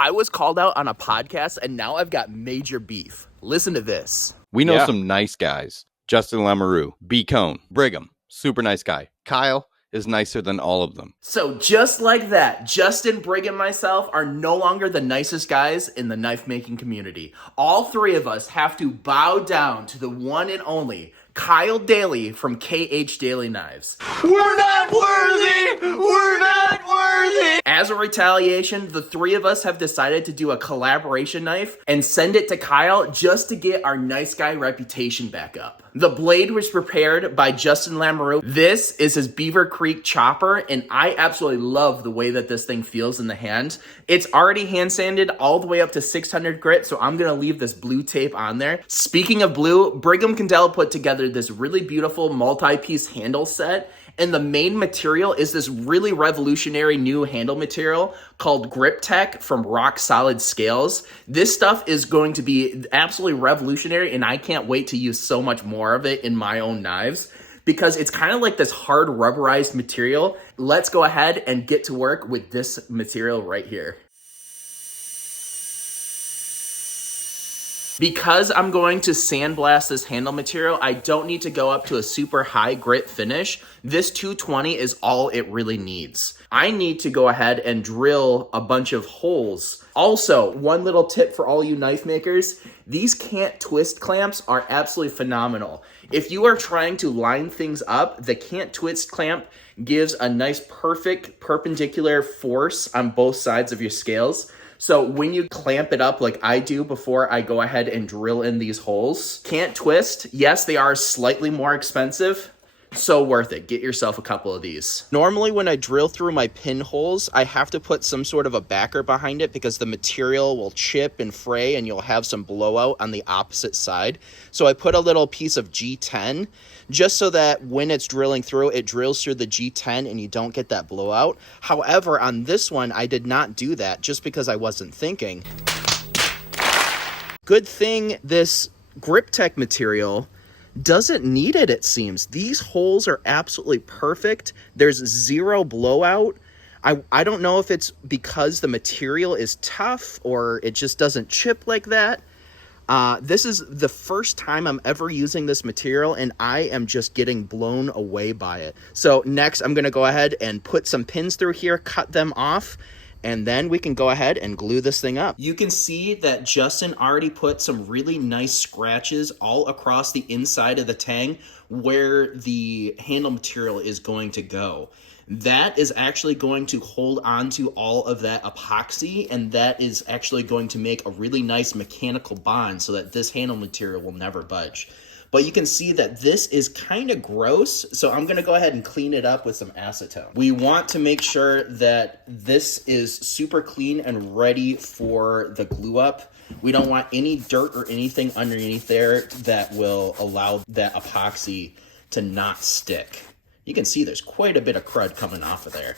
I was called out on a podcast and now I've got major beef. Listen to this. We know some nice guys. Justin Lamoureux, B. Cone, Brigham, super nice guy. Kyle is nicer than all of them. So just like that, Justin, Brigham, and myself are no longer the nicest guys in the knife-making community. All three of us have to bow down to the one and only Kyle Daly from KH Daily Knives. We're not worthy! We're not worthy! As a retaliation, the three of us have decided to do a collaboration knife and send it to Kyle just to get our nice guy reputation back up. The blade was prepared by Justin Lamoureux. This is his Beaver Creek chopper, and I absolutely love the way that this thing feels in the hand. It's already hand sanded all the way up to 600 grit, so I'm gonna leave this blue tape on there. Speaking of blue, Brigham Condell put together this really beautiful multi-piece handle set, and the main material is this really revolutionary new handle material called Grip Tech from Rock Solid Scales. This stuff is going to be absolutely revolutionary, and I can't wait to use so much more of it in my own knives because it's kind of like this hard rubberized material. Let's go ahead and get to work with this material right here. Because I'm going to sandblast this handle material, I don't need to go up to a super high grit finish. This 220 is all it really needs. I need to go ahead and drill a bunch of holes. Also, one little tip for all you knife makers, these can't twist clamps are absolutely phenomenal. If you are trying to line things up, the can't twist clamp gives a nice perfect perpendicular force on both sides of your scales. So when you clamp it up like I do before I go ahead and drill in these holes, can't twist. Yes, they are slightly more expensive. So worth it. Get yourself a couple of these. Normally when I drill through my pinholes, I have to put some sort of a backer behind it because the material will chip and fray and you'll have some blowout on the opposite side. So I put a little piece of G10 just so that when it's drilling through, it drills through the G10 and you don't get that blowout. However, on this one, I did not do that just because I wasn't thinking. Good thing this Grip Tech material doesn't need it, it seems. These holes are absolutely perfect. There's zero blowout. I don't know if it's because the material is tough or it just doesn't chip like that. This is the first time I'm ever using this material and I am just getting blown away by it. So next I'm gonna go ahead and put some pins through here, cut them off, and then we can go ahead and glue this thing up. You can see that Justin already put some really nice scratches all across the inside of the tang where the handle material is going to go. That is actually going to hold on to all of that epoxy, and that is actually going to make a really nice mechanical bond so that this handle material will never budge. But you can see that this is kind of gross, so I'm going to go ahead and clean it up with some acetone. We want to make sure that this is super clean and ready for the glue up. We don't want any dirt or anything underneath there that will allow that epoxy to not stick. You can see there's quite a bit of crud coming off of there.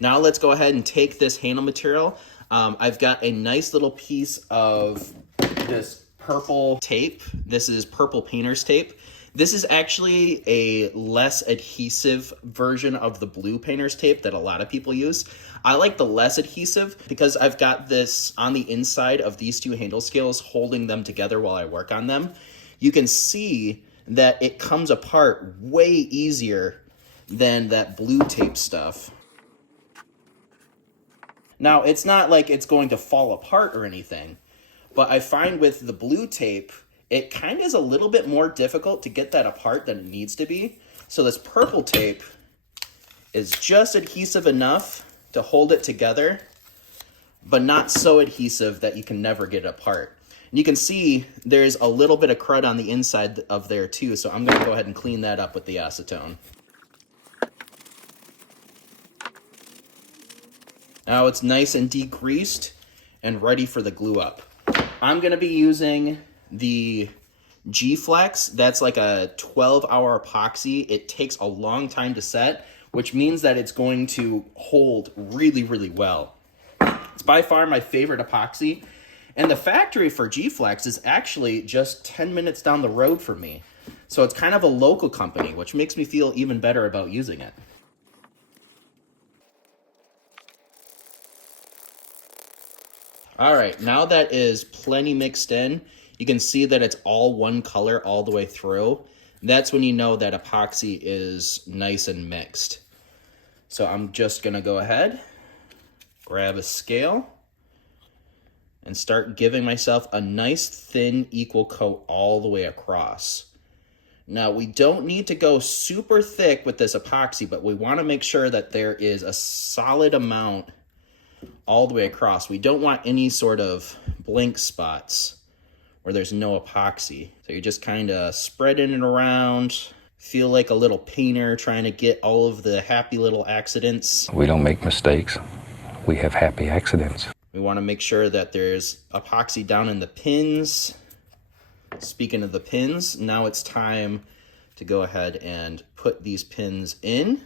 Now let's go ahead and take this handle material. I've got a nice little piece of this purple tape. This is purple painter's tape. This is actually a less adhesive version of the blue painter's tape that a lot of people use. I like the less adhesive because I've got this on the inside of these two handle scales holding them together while I work on them. You can see that it comes apart way easier than that blue tape stuff. Now, it's not like it's going to fall apart or anything, but I find with the blue tape, it kind of is a little bit more difficult to get that apart than it needs to be. So this purple tape is just adhesive enough to hold it together, but not so adhesive that you can never get it apart. And you can see there's a little bit of crud on the inside of there too, so I'm going to go ahead and clean that up with the acetone. Now it's nice and degreased and ready for the glue up. I'm going to be using the G-Flex. That's like a 12-hour epoxy. It takes a long time to set, which means that it's going to hold really, really well. It's by far my favorite epoxy. And the factory for G-Flex is actually just 10 minutes down the road from me. So it's kind of a local company, which makes me feel even better about using it. All right, now that is plenty mixed in, you can see that it's all one color all the way through. That's when you know that epoxy is nice and mixed. So I'm just gonna go ahead, grab a scale, and start giving myself a nice thin equal coat all the way across. Now we don't need to go super thick with this epoxy, but we wanna make sure that there is a solid amount all the way across. We don't want any sort of blank spots where there's no epoxy. So you're just kind of spreading it around. Feel like a little painter trying to get all of the happy little accidents. We don't make mistakes. We have happy accidents. We want to make sure that there's epoxy down in the pins. Speaking of the pins, now it's time to go ahead and put these pins in.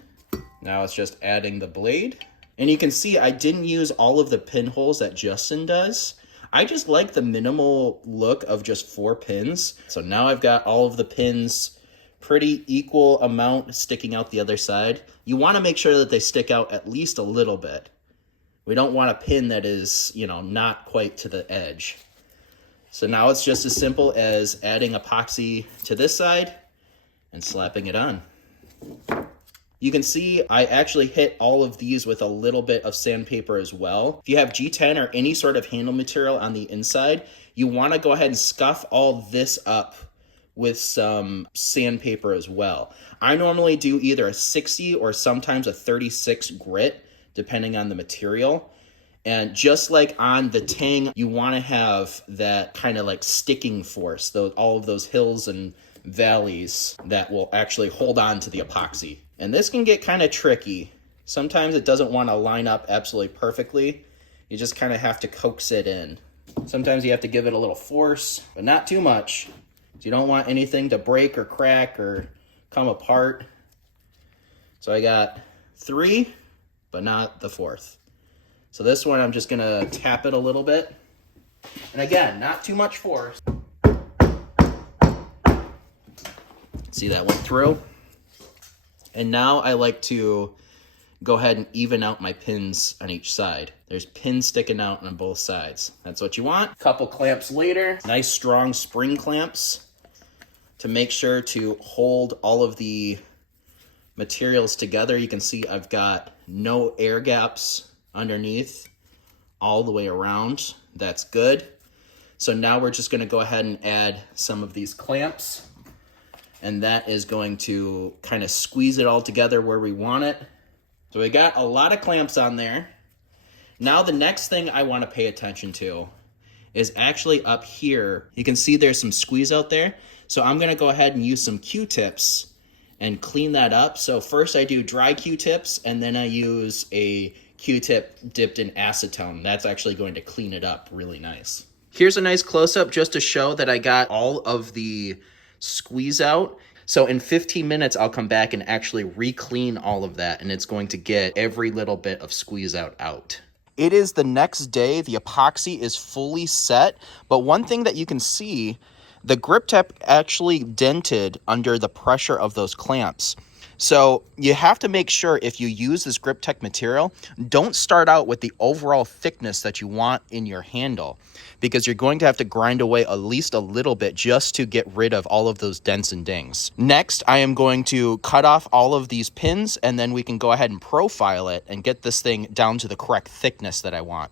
Now it's just adding the blade. And you can see I didn't use all of the pinholes that Justin does. I just like the minimal look of just 4 pins. So now I've got all of the pins pretty equal amount sticking out the other side. You want to make sure that they stick out at least a little bit. We don't want a pin that is, not quite to the edge. So now it's just as simple as adding epoxy to this side and slapping it on. You can see I actually hit all of these with a little bit of sandpaper as well. If you have G10 or any sort of handle material on the inside, you want to go ahead and scuff all this up with some sandpaper as well. I normally do either a 60 or sometimes a 36 grit, depending on the material. And just like on the Tang, you want to have that kind of like sticking force, all of those hills and valleys that will actually hold on to the epoxy. And this can get kind of tricky. Sometimes it doesn't want to line up absolutely perfectly. You just kind of have to coax it in. Sometimes you have to give it a little force, but not too much. You don't want anything to break or crack or come apart. So I got 3, but not the 4th. So this one, I'm just gonna tap it a little bit. And again, not too much force. See, that went through. And now I like to go ahead and even out my pins on each side. There's pins sticking out on both sides. That's what you want. A couple clamps later, nice strong spring clamps to make sure to hold all of the materials together. You can see I've got no air gaps underneath all the way around. That's good. So now we're just gonna go ahead and add some of these clamps, and that is going to kind of squeeze it all together where we want it. So we got a lot of clamps on there. Now the next thing I want to pay attention to is actually up here. You can see there's some squeeze out there. So I'm going to go ahead and use some Q-tips and clean that up. So first I do dry Q-tips, and then I use a Q-tip dipped in acetone. That's actually going to clean it up really nice. Here's a nice close-up just to show that I got all of the squeeze out. So in 15 minutes, I'll come back and actually re-clean all of that, and it's going to get every little bit of squeeze out. It is the next day. The epoxy is fully set, but one thing that you can see, the grip tip actually dented under the pressure of those clamps. So you have to make sure if you use this grip tech material, don't start out with the overall thickness that you want in your handle, because you're going to have to grind away at least a little bit just to get rid of all of those dents and dings. Next, I am going to cut off all of these pins, and then we can go ahead and profile it and get this thing down to the correct thickness that I want.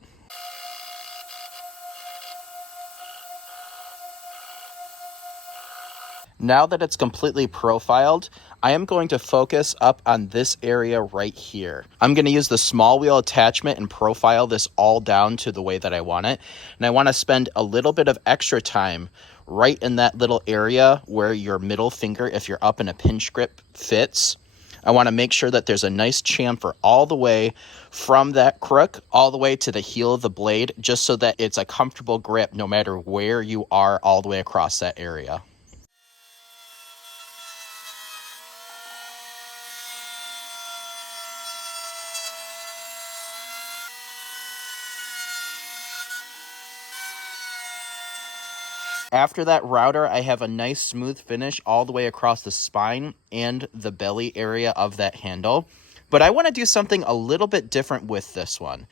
Now that it's completely profiled, I am going to focus up on this area right here. I'm going to use the small wheel attachment and profile this all down to the way that I want it. And I want to spend a little bit of extra time right in that little area where your middle finger, if you're up in a pinch grip, fits. I want to make sure that there's a nice chamfer all the way from that crook all the way to the heel of the blade, just so that it's a comfortable grip no matter where you are all the way across that area. After that router, I have a nice smooth finish all the way across the spine and the belly area of that handle. But I want to do something a little bit different with this one.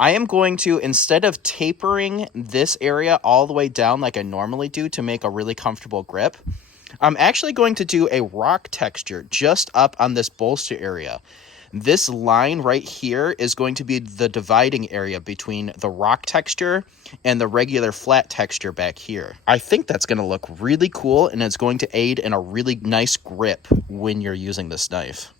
I am going to, instead of tapering this area all the way down like I normally do to make a really comfortable grip, I'm actually going to do a rock texture just up on this bolster area. This line right here is going to be the dividing area between the rock texture and the regular flat texture back here. I think that's going to look really cool, and it's going to aid in a really nice grip when you're using this knife.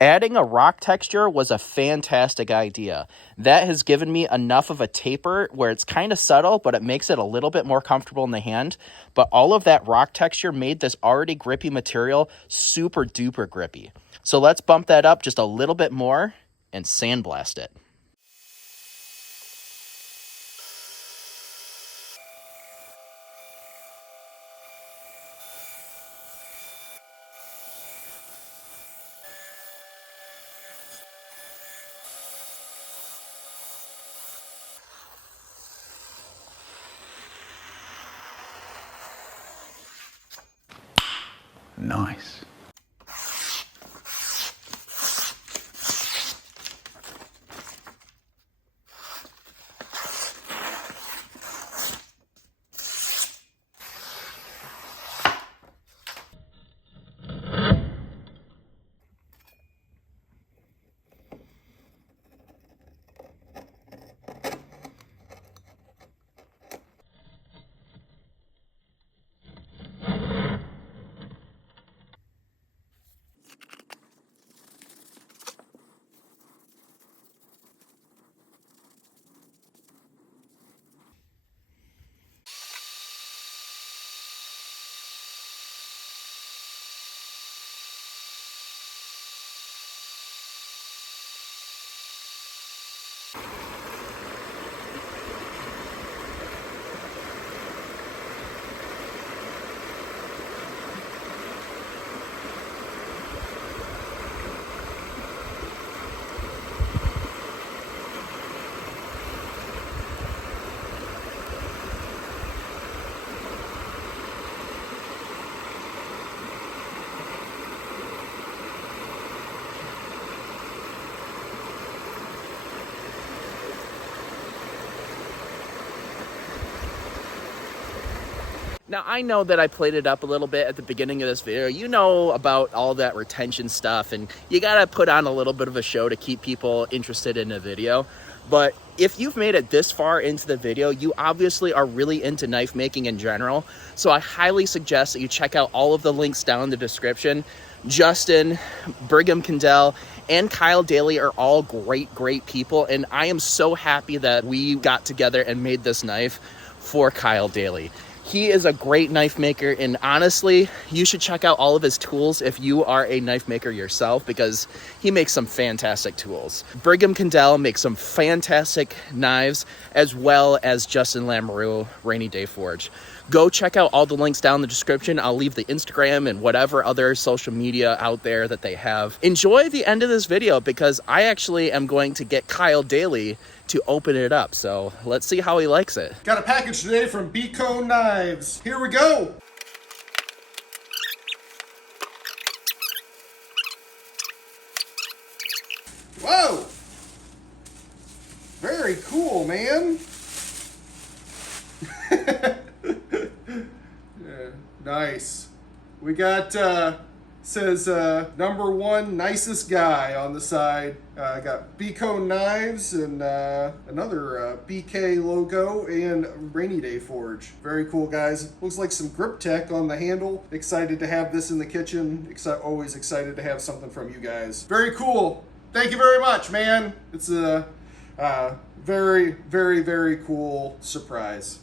Adding a rock texture was a fantastic idea. That has given me enough of a taper where it's kind of subtle, but it makes it a little bit more comfortable in the hand. But all of that rock texture made this already grippy material super duper grippy. So let's bump that up just a little bit more and sandblast it. Nice. Now, I know that I played it up a little bit at the beginning of this video. You know about all that retention stuff, and you gotta put on a little bit of a show to keep people interested in a video. But if you've made it this far into the video, you obviously are really into knife making in general. So I highly suggest that you check out all of the links down in the description. Justin, Brigham Kendall, and Kyle Daly are all great people. And I am so happy that we got together and made this knife for Kyle Daly. He is a great knife maker, and honestly, you should check out all of his tools if you are a knife maker yourself, because he makes some fantastic tools. Brigham Kendall makes some fantastic knives, as well as Justin Lamoureux, Rainy Day Forge. Go check out all the links down in the description. I'll leave the Instagram and whatever other social media out there that they have. Enjoy the end of this video, because I actually am going to get Kyle Daly to open it up. So let's see how he likes it. Got a package today from B-Cone Knives. Here we go. Whoa. Very cool, man. Yeah, nice. We got, says #1 nicest guy on the side. Got B-Cone Knives and another BK logo and Rainy Day Forge. Very cool, guys. Looks like some grip tech on the handle. Excited to have this in the kitchen. Always excited to have something from you guys. Very cool. Thank you very much, man. It's a very cool surprise.